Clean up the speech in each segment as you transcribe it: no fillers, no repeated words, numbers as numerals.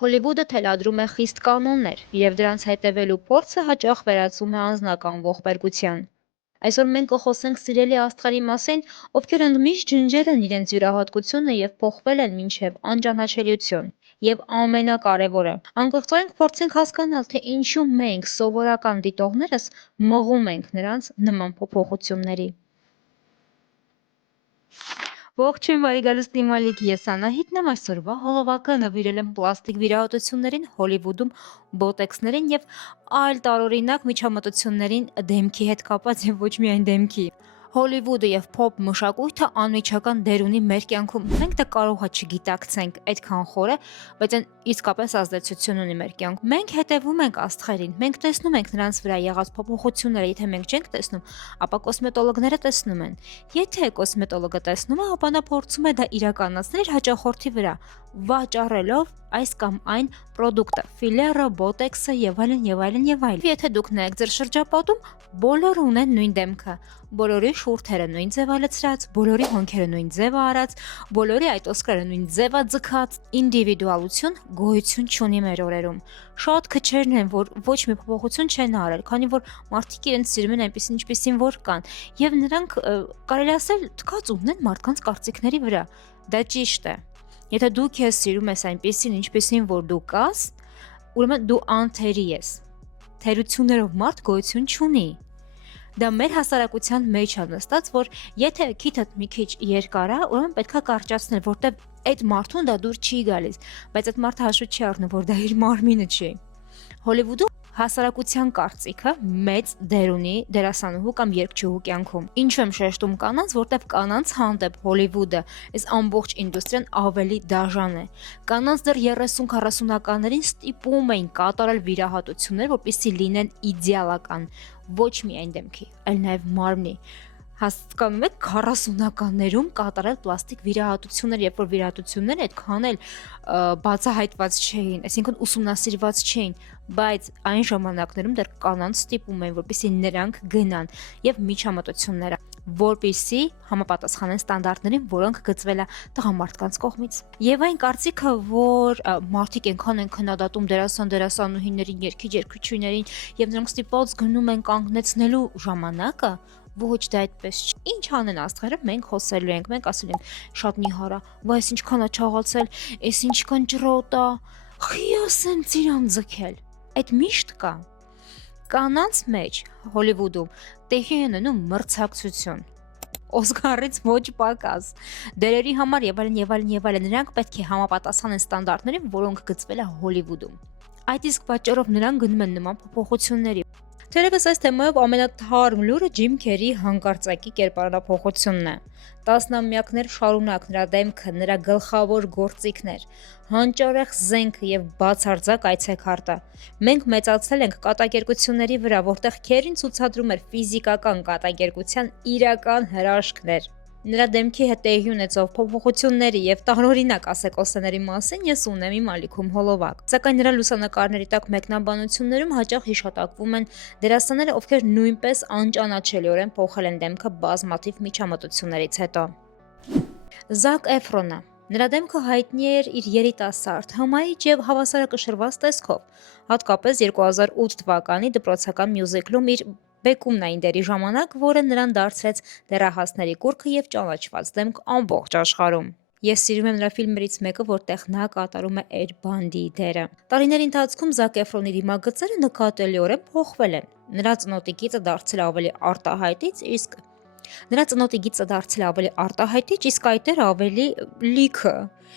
Հոլիվուդը թելադրում է խիստ կանոններ, և դրանց հետևելու փորձը հաճախ վերածվում է անձնական ողբերգության։ Այսօր մենք կխոսենք սիրելի աստղերի մասին, ովքեր ընդմիշտ ջնջել են իրենց յուրահատկությունը և փոխվել են մինչև անճանաչելիություն։ Եվ ամենակարևորը, անկեղծորեն կփորձենք հասկանալ, թե ինչու մենք, սովորական դիտողներս, մղում ենք նրանց նման փոփոխությունների։ Ողջույն, բարի գալուստ Մալիկ, ես Անահիտն եմ, այսօրվա հողովակը նվիրել եմ պլաստիկ վիրահատություններին, Հոլիվուդում բոտեքսներին և այլ տարօրինակ միջամտություններին դեմքի հետ կապված և ոչ միայն դեմքի։ Հոլիվուդը և փոփ մշակույթը անմիջական դեր ունի մեր կյանքում։ Մենք դա կարող է չգիտակցենք այդքան խոր է, բայց այն իսկապես ազդեցություն ունի մեր կյանքում։ Մենք հետևում ենք աստղերին, մենք տեսնում ենք նրանց վրա եղած փոփոխությունները, եթե մենք չենք տեսնում, ապա կոսմետոլոգները տեսնում են։ Եթե կոսմետոլոգը տեսնում է, ապա նա փորձում է դա իրականացնել իր հաճախորդի վրա, վաճառելով այս կամ այն պրոդուկտը, ֆիլերը, բոտեքսը եւ այլն եւ այլն եւ այլն։ Եթե դուք նայեք ձեր շրջապատում, բոլորը ունեն նույն դեմքը, բոլորի շուրթերը նույն ձևալցրած, բոլորի հոնքերը նույն ձևը արած, բոլորի այտոսկրերը նույն ձևա ձգած, ինդիվիդուալություն գոյություն չունի մեր օրերում։ Շատ քչերն են, որ ոչ մի փոփոխություն չեն արել, քանի որ մարդիկ իրենց սիրում են այնպեսին, ինչպեսին որ կան, եւ նրանք կարելի ասել թքած ունեն մարդկանց կարծիքների վրա։ Դա ճիշտ է։ Եթե դու քեզ սիրում ես այնպեսին, ինչպեսին որ դու կաս, ուրեմն դու անթերի ես։ Թերություններով մարդ գոյություն չունի։ Դա մեր հասարակության մեջ է նստած, որ եթե քիթդ մի քիչ երկար է, ուրեմն պետքա կարճացնել, որտեվ այդ մարդուն դա դուր չի գալիս, բայց այդ մարդը հաշվի չի առնում, որ դա իր մարմինը չի։ Հոլիվուդում հասարակության կարծիքը մեծ դեր ունի դերասանուհու կամ երգչուհու կյանքում։ Ինչու եմ շեշտում կանանց, որտեվ կանանց հանդեպ Հոլիվուդը, այս ամբողջ ինդուստրիան ավելի դաժան է։ Կանանց դեռ 30-40-ականներին ստիպում էին կատարել վիրահատություններ, որպեսզի լինեն իդեալական, ոչ միայն դեմքի, այլ նաև մարմնի։ Հասկանում եք, 40-ականներում կատարել պլաստիկ վիրահատություններ, երբ որ վիրահատությունները այդքան էլ բացահայտված չէին, այսինքն ուսումնասիրված չէին, բայց այն ժամանակներում դեռ կանանց ստիպում էին, որպեսզի նրանք գնան եւ միջամտությունները, որպեսզի համապատասխանեն ստանդարտներին, որոնք գծվել է տղամարդկանց կողմից։ Եվ այն կարծիքը, որ մարդիկ այնքան են քննադատում դերասանուհիներին, երգիչ-երգչուհիներին եւ նրանք ստիպված գնում են կանգնեցնելու ժամանակը, ոչ դա այդպես չի։ Ինչ անեն աստղերը, մենք խոսելու ենք, մենք ասել ենք շատ նիհար է, վայ, այս ինչքան է չաղացել, այս ինչքան ջրոտ է, խիաս են ծիրան ձգել։ Այդ միշտ կա։ Կանանց մեջ Հոլիվուդում տեղի է ունենում մրցակցություն։ Օսկարից ոչ պակաս։ Դերերի համար եւ այլն եւ այլն եւ այլն, նրանք պետք է համապատասխանեն ստանդարտներին, որոնք գծվել է Հոլիվուդում։ Այդ իսկ պատճառով նրանք գնում են նման փոփոխությունների։ Թերևս այս թեմայով ամենաթարմ լուրը Ջիմ Քերիի հանկարծակի կերպարանափոխությունն է։ Տասնամյակներ շարունակ նրա դեմքը, նրա գլխավոր գործիքներ, հանճարեղ զենքը եւ բացարձակ այցեքարտը։ Մենք մեծացել ենք կատակերգությունների վրա, որտեղ Քերին ցուցադրում էր ֆիզիկական կատակերգության իրական հրաշքներ։ Նրա դեմքի հետ տեղի ունեցող փոփոխությունների եւ տարօրինակ ասեկոսների մասին ես ունեմ իմ ալիքում հոլովակ։ Սակայն նրա լուսանկարների տակ մեկնաբանություններում հաճախ հիշատակվում են դերասանները, ովքեր նույնպես անճանաչելիորեն փոխել են դեմքը բազմաթիվ միջամտություններից հետո։ Զակ Էֆրոնը։ Նրա դեմքը հայտնի էր իր երիտասարդ, հմայիչ եւ հավասարակշռված տեսքով, հատկապես 2008 թվականի դպրոցական մյուզիկլում իր բեկումնային դերի ժամանակ, որը նրան դարձրեց դեռահասների կուռքը եւ ճանաչված դեմք ամբողջ աշխարհում։ Ես սիրում եմ նրա ֆիլմերից մեկը, որտեղ նա կատարում է Էդ Բանդիի դերը։ Տարիների ընթացքում Զակ Էֆրոնի դիմագծերը նկատելիորեն փոխվել են։ Նրա ծնոտի գիծը դարձել ավելի արտահայտիչ, իսկ այտերը ավելի լիքը։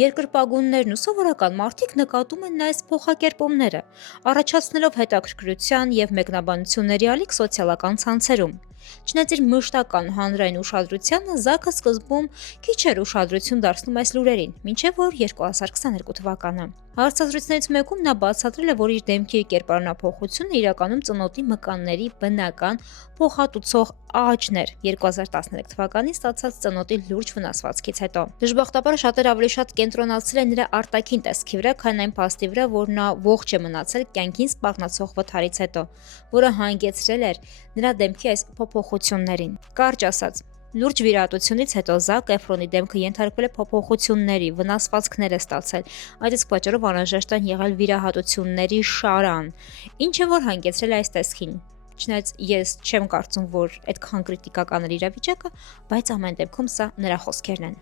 Երկրպագուններն ու սովորական մարդիկ նկատում են այս փոխակերպումները, առաջացնելով հետաքրքրության եւ մեկնաբանությունների ալիք սոցիալական ցանցերում։ Չնայած իր մշտական հանրային ուշադրությանը, Զակը սկզբում քիչ էր ուշադրություն դարձնում այս լուրերին, մինչև որ 2022 թվականը։ Հարցազրույցներից մեկում նա բացատրել է, որ իր դեմքի կերպարանափոխությունը իրականում ծնոտի մկանների բնական փոխհատուցող աճն էր 2013 թվականին ստացած ծնոտի լուրջ վնասվածքից հետո։ Դժբախտաբար շատերը ավելի շատ կենտրոնացել են նրա արտաքին տեսքի վրա, քան այն փաստի վրա, որ նա ողջ է մնացել կյանքին սպառնացող վթարից հետո, որը հանգեցրել էր նրա դեմքի այս փոփոխություններին։ Կարճ ասած, Լուրջ վիրահատությունից հետո Զակ Էֆրոնի դեմքը ենթարկվել է փոփոխությունների, վնասվածքներ է ստացել։ Այդ իսկ պատճառով անհրաժեշտ են եղել վիրահատությունների շարան, ինչը որ հանգեցրել է այս տեսքին։ Չնայած ես չեմ կարծում, որ այդքան կրիտիկական էր իրավիճակը, բայց ամեն դեպքում սա նրա խոսքերն են։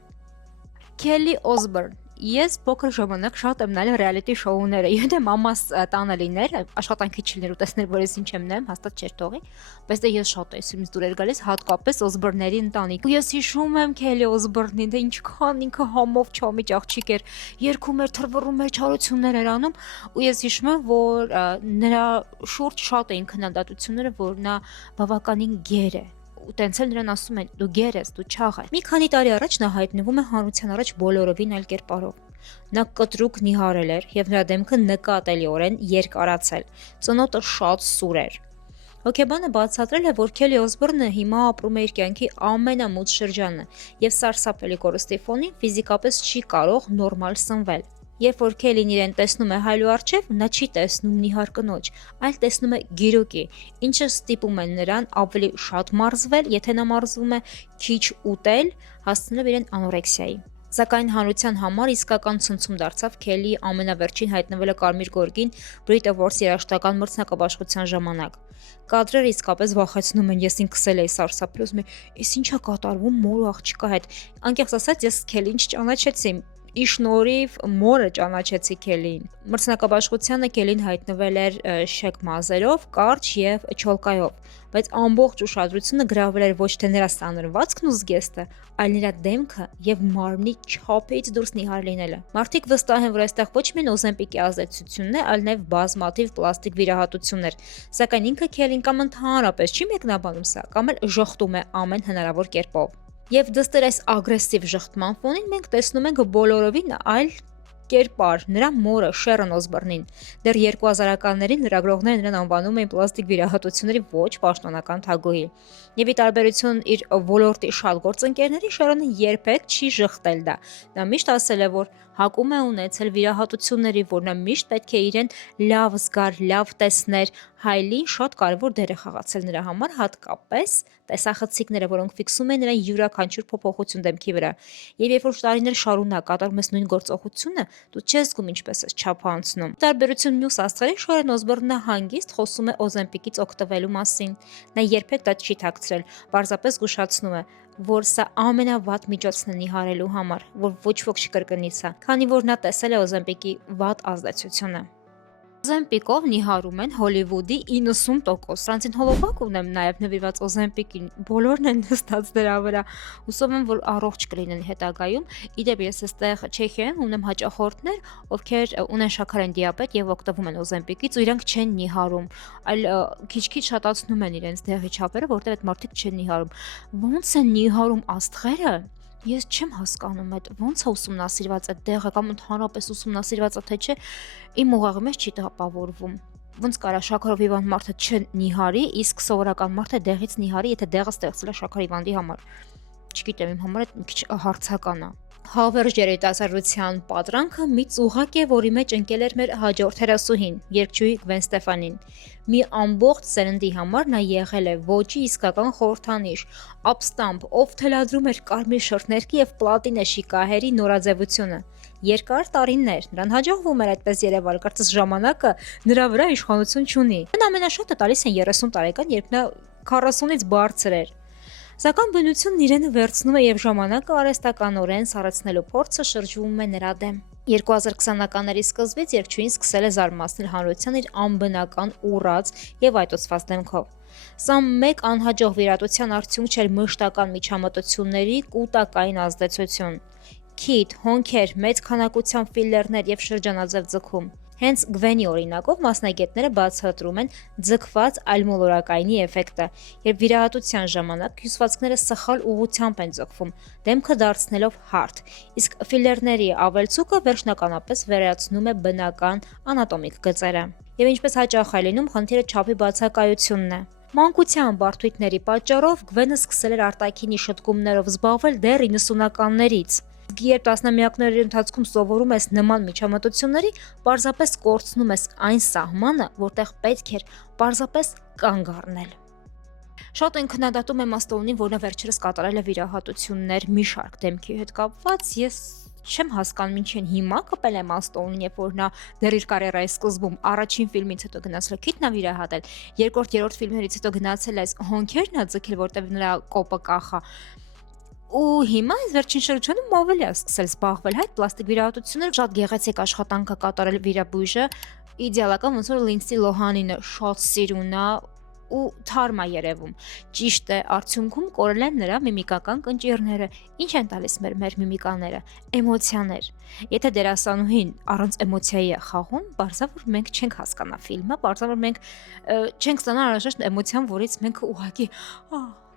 Քելի Օսբորն Ես փոքր ժամանակ շատ եմ նայել ռեալիթի շոուները։ Եթե մամաս տանը լիներ, աշխատանքի չլիներ ու տեսներ, որ ես ինչ եմ նայում, հաստատ չէր թողի, բայց դե ես շատ էի ինձ դուր էր գալիս հատկապես Օսբորների ընտանիք։ Ու ես հիշում եմ Քելի Օսբորնին, դե ինչքան ինքը համով չամիջ աղջիկ էր, երգում էր, թռվռում էր, չարություններ էր անում, ու ես հիշում եմ, որ նրա շուրջ շատ էին քննադատությունները, որ նա բավականին գեր է։ Ու տենց էլ նրան ասում են դու գեր ես, դու չաղ ես։ Մի քանի տարի առաջ նա հայտնվում է հանրության առաջ բոլորովին այլ կերպարով։ Նա կտրուկ նիհարել էր եւ նրա դեմքը նկատելիորեն երկարացել։ Ծնոտը շատ սուր էր։ Հոկեբանը բացատրել է, որ Քելի Օսբորնը հիմա ապրում է իր կյանքի ամենամութ շրջանը եւ սարսափելի կորստի ֆոնին ֆիզիկապես չի կարող նորմալ սնվել։ Երբ որ Քելին իրեն տեսնում է հայլու առջև, նա չի տեսնում նիհար կնոջ, այլ տեսնում է գիրուկի, ինչը ստիպում է նրան ավելի շատ մարզվել, եթե նա մարզվում է, քիչ ուտել, հասցնելով իրեն անորեքսիայի։ Սակայն հանրության համար իսկական ցնցում դարձավ Քելիի ամենավերջին հայտնվելը Կարմիր գորգին Brit Awards երաժշտական մրցանակաբաշխության ժամանակ։ Կադրերը իսկապես վախեցնում են, ես ինքս էլ էի սարսափել, ասում եմ, «Էս ի՞նչ է կատարվում մոր ու աղջկա հետ»։ Անկեղծ ասած, ես Քելին չճանաչեցի։ Ի շնորհիվ մորը ճանաչեցի Քելին։ Մրցանակաբաշխությանը Քելին հայտնվել էր շեկ մազերով, կարճ եւ չոլկայով, բայց ամբողջ ուշադրությունը գրավել էր ոչ թե նրա սանրվածքն ու զգեստը, այլ նրա դեմքը եւ մարմնի չափից դուրս նիհար լինելը։ Մարդիկ վստահ են, որ այստեղ ոչ միայն Օզեմպիկի ազդեցությունն է, այլ նաեւ բազմաթիվ պլաստիկ վիրահատություններ, սակայն ինքը Քելին կամ ընդհանրապես չի մեկնաբանում սա, կամ էլ ժխտում է ամեն հնարավոր կերպով։ Եվ դստեր այս ագրեսիվ ժխտման ֆոնին մենք տեսնում ենք բոլորովին այլ կերպար նրա մորը Շերոն Օսբորնին։ Դեռ 2000-ականներին լրագրողները նրան անվանում էին պլաստիկ վիրահատությունների ոչ պաշտոնական թագուհի։ Եվ ի տարբերություն իր ոլորտի շատ գործընկերների, Շերոնը երբեք չի ժխտել դա։ Նա միշտ ասել է, որ հակում է ունեցել վիրահատությունների, որ նա միշտ պետք է իրեն լավ զգար, լավ տեսներ։ Հայլին շատ կարևոր դեր է խաղացել նրա համար, հատկապես տեսախցիկները, որոնք ֆիքսում են նրա յուրաքանչյուր փոփոխություն դեմքի վրա։ Եվ երբ որ տարիներ շարունակ կատարում ես նույն գործողությունը, դու չես զգում ինչպես ես չափը անցնում։ Տարբերություն մյուս աստղերի Շերոն Օսբորնը հանգիստ խոսում է Օզեմպիկից օգտվելու մասին։ Նա երբեք դա չի թաքցրել, պարզապես զգուշացնում է, որ սա ամենավատ միջոցն է նիհարելու համար, որ ոչ ոք չկրկնի սա, քանի որ նա տեսել է Օզեմպիկի վատ ազդեցությունը։ Օզեմպիկով նիհարում են Հոլիվուդի 90%։ Սրանցին հոլովակ ունեմ նաև նվիրված Օզեմպիկին, բոլորն են նստած դրա վրա։ Հուսով եմ, որ առողջ կլինեն հետագայում։ Իդեպ ես այստեղ Չեխիայում ունեմ հաճախորդներ, ովքեր ունեն շաքարային դիաբետ եւ օգտվում են Օզեմպիկից ու իրանք չեն նիհարում, այլ քիչ-քիչ շատացնում են իրենց դեղի չափերը, որտեղ այդ մարդիկ չեն նիհարում։ Ոնց են նիհարում աստղերը։ Ես չեմ հասկանում այդ ոնց է ուսումնասիրված այդ դեղը կամ ընդհանրապես ուսումնասիրված է թե չէ, իմ ուղեղի մեջ չի տպավորվում։ Ոնց կարա շաքարով հիվանդ մարդը չնիհարի, իսկ սովորական մարդը դեղից նիհարի, եթե դեղը ստեղծել է շաքարի հիվանդի համար։ Չգիտեմ, իմ համար այդ մի քիչ հարցական է։ Հավերժ երիտասարդության պատրանքը մի ծուղակ է, որի մեջ ընկել էր մեր հաջորդ հերոսուհին, երգչուհի Գվեն Ստեֆանին։ Մի ամբողջ սերնդի համար նա եղել է ոճի իսկական խորհրդանիշ, ապստամբ, ով թելադրում էր կարմիր շրթներքի եւ պլատինե շիկահերի նորաձևությունը։ Երկար տարիներ նրան հաջողվում էր այդպես երևալ, կարծես ժամանակը նրա վրա իշխանություն չունի։ Նրան ամենաշատը տալիս են 30 տարեկան, երբ նա 40-ից բարձր էր։ Սակայն բնությունն իրենը վերցնում է եւ ժամանակը արհեստականորեն սառեցնելու փորձը շրջվում է նրա դեմ։ 2020-ականների սկզբից երգչուհին սկսել է զարմացնել հանրության իր անբնական ուռած եւ այտոցված դեմքով։ Սա մեկ անհաջող վիրատության արդյունք չէր մշտական միջամտությունների կուտակային ազդեցություն։ Քիթ, հոնքեր, մեծ քանակությամբ ֆիլլերներ եւ շրջանաձև ձգում։ Հենց Գվենի օրինակով մասնագետները բացատրում են ձգված ալմոլորակայինի էֆեկտը, երբ վիրահատության ժամանակ հյուսվածքները սխալ ուղղությամբ են ձգվում, դեմքը դարձնելով հարթ, իսկ ֆիլլերների ավելցուկը վերջնականապես վերացնում է բնական անատոմիկ գծերը։ Եվ ինչպես հաճախ է լինում, խնդիրը չափի բացակայությունն է։ Մանկության բարդույթների պատճառով Գվենը սկսել էր արտաքինի շտկումներով զբաղվել դեռ 90-ականներից։ Երբ տասնամյակների ընթացքում սովորում ես նման միջամտությունների, պարզապես կորցնում ես այն սահմանը, որտեղ պետք էր պարզապես կանգ առնել։ Շատ են քննադատում Էմմա Ստոունին, որ նա վերջերս կատարել է վիրահատություններ մի շարք դեմքի հետ կապված։ Ես չեմ հասկանում ինչեն հիմա կպել Էմմա Ստոունին, երբ որ նա դեռ իր կարիերայի սկզբում առաջին ֆիլմից հետո գնացել է քիթն վիրահատել, երկրորդ, երրորդ ֆիլմերից հետո գնացել է այս հոնքերն ա ձգել, որտեվ նրա կոպը կախա։ Ու հիմա այս վերջին շրջանում ավելի է սկսել զբաղվել հայ պլաստիկ վիրահատությունները, շատ գեղեցիկ աշխատանք է կատարել վիրաբույժը, իդեալական ոնց որ Լինդսի Լոհանինը շատ սիրուն է ու թարմ է երևում։ Ճիշտ է, արդյունքում կորել են նրա միմիկական կնճիռները։ Ինչ են տալիս մեր միմիկաները։ Էմոցիաներ։ Եթե դերասանուհին առանց էմոցիայի է խաղում, բարձա որ մենք չենք հասկանա ֆիլմը, բարձա որ մենք չենք ստանա անհրաժեշտ էմոցիան, որից մենք ուղղակի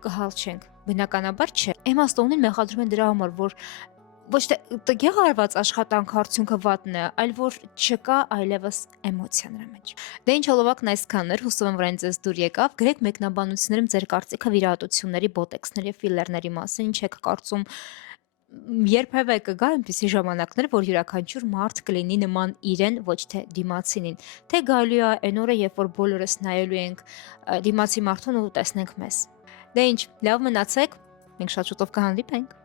կհալ չենք։ Բնականաբար չէ։ Էմմա Ստոունին մեղադրում են դրա համար, որ ոչ թե տգեղ արված աշխատանք արդյունքը վատն է, այլ որ չկա այլևս էմոցիա նրա մեջ։ Դե ինչ հոլովակն այսքանն էր, հուսով եմ որ այն ձեզ դուր եկավ։ Գրեք մեկնաբանություններում ձեր կարծիքը վիրահատությունների, բոտեքսների եւ ֆիլլերների մասին, ինչ եք կարծում։ Երբևէ կգա այնպիսի ժամանակներ, որ յուրաքանչյուր մարդ կլինի նման իրեն, ոչ թե դիմացինին։ Թե գալու է այն օրը, երբ որ բոլորս նայելու ենք դիմացի մարդուն ու տեսնենք մեզ։ Դե ինչ, լավ մնացեք։ Մենք շատ շուտով կհանդիպենք։